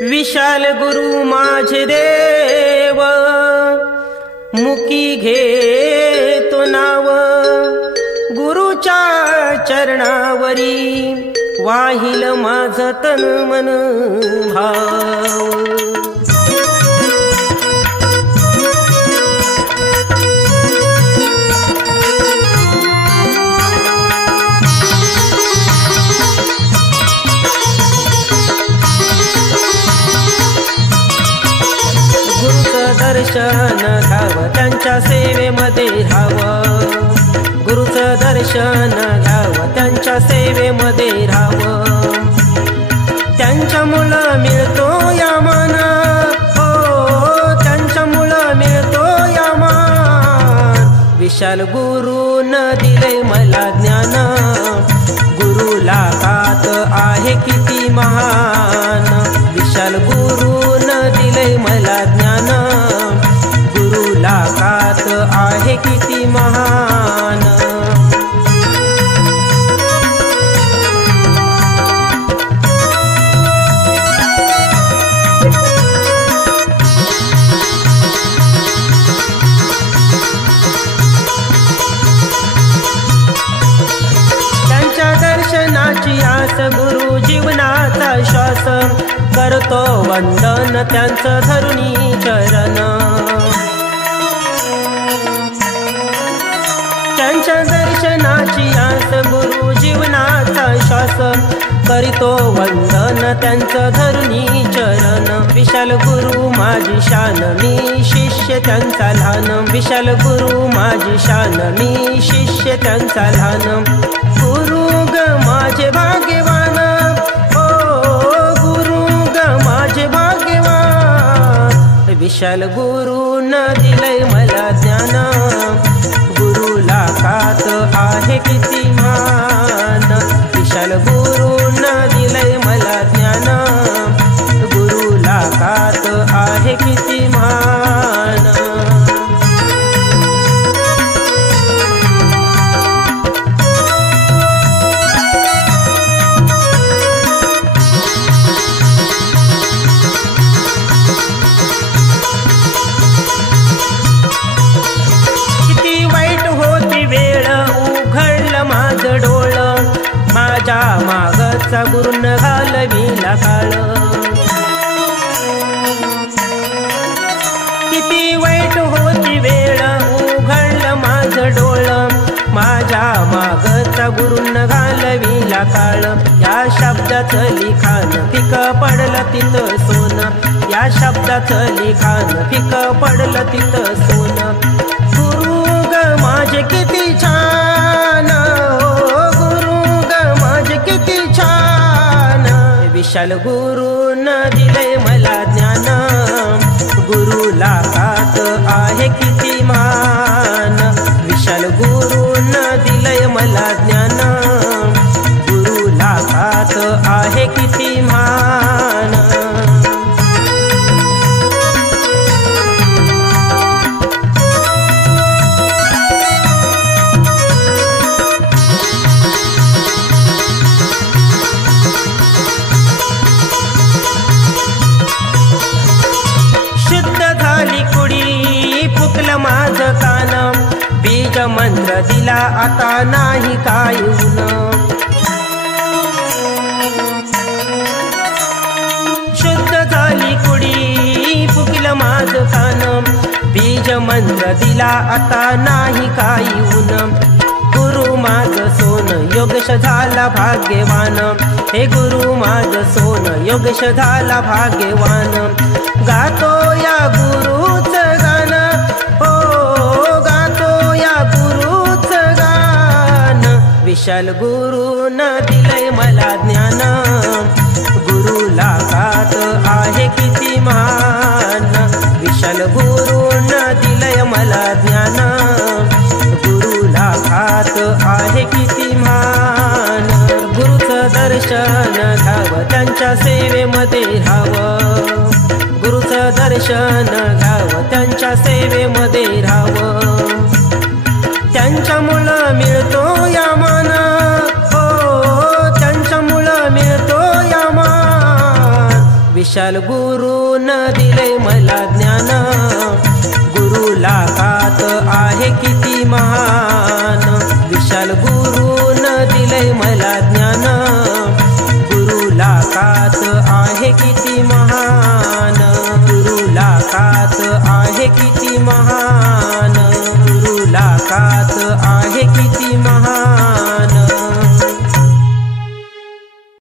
विशाल गुरु माझे देव, मुकी घेतो नाव, गुरुच्या चरणावरी वाहिल माझं तन मन भाव। दर्शन घ्यावं त्यांच्या सेवेमध्ये राहावं, गुरुचं दर्शन घ्यावं त्यांच्या सेवेमध्ये राहावं। त्यांच्यामुळं मिळतो या मान, हो त्यांच्यामुळं मिळतो या मान। विशाल गुरुन दिले मला ज्ञान, गुरुला कात आहे किती महान। विशाल गुरुन दिले मला ज्ञान, गुरुला कात आहे किती महान। त्यांच्या दर्शनाची आस, गुरु जीवनाचा श्वास, करतो वंदन त्यांचं धरुणी चरण। त्यांच्या दर्शनाची आस, गुरु जीवनाचा श्वास, करीतो वंदन त्यांचं धरुणी चरण। विशाल गुरु माझी शान, मी शिष्य त्यांचा लहान। विशाल गुरु माझी शान, मी शिष्य त्यांचा लहान। गुरु ग माझे भाग्यवान, विशाल गुरुन दिलंय मला ज्ञान, गुरुला कात आहे किती मान। विशाल गुरुन दिलंय मला ज्ञान, गुरुला कात आहे किती मान। माझ्या मागचा गुरुन घालविला काळ, किती वाईट होती वेळ उघडलं माझं डोळ। माझ्या मागचा गुरुन घालविला काळ, या शब्दाचं लिखाण फिक पडलं तिथं सोन, या शब्दाचं लिखाण फिक पडलं तिथं सोन। गुरु ग माझे किती छान, किती छान। विशाल गुरुन दिले मला ज्ञान, गुरुला कात आहे किती मान। विशाल गुरुन दिले मला ज्ञान, गुरुला कात आहे किती मान। माझं कान, बीज मंत्र दिला आता नाही काय ऊन। शुद्ध झाली कुडी फुकलं माझं कान, बीज मंत्र दिला आता नाही काय ऊन। गुरु माझं सोन योगेश झाला भाग्यवान, हे गुरु माझं सोन योगेश झाला भाग्यवान। गातो या गुरुचं गाणं, विशाल गुरुन दिलंय मला ज्ञान, गुरुला कात आहे किती महान। विशाल गुरुन दिलंय मला ज्ञान, गुरुला कात आहे किती महान। गुरुचं दर्शन घ्यावं त्यांच्या सेवेमध्ये राहावं, गुरुचं दर्शन घ्यावं त्यांच्या सेवेमध्ये राहावं। त्यांच्यामुळं मिळतो या मान, हो त्यांच्यामुळं मिळतो या मान। विशाल गुरुन दिले मला ज्ञान, गुरु लाखात आहे किती महान। विशाल गुरुन दिले मला ज्ञान, गुरु लाखात आहे किती महान, गुरु लाखात आहे किती महान।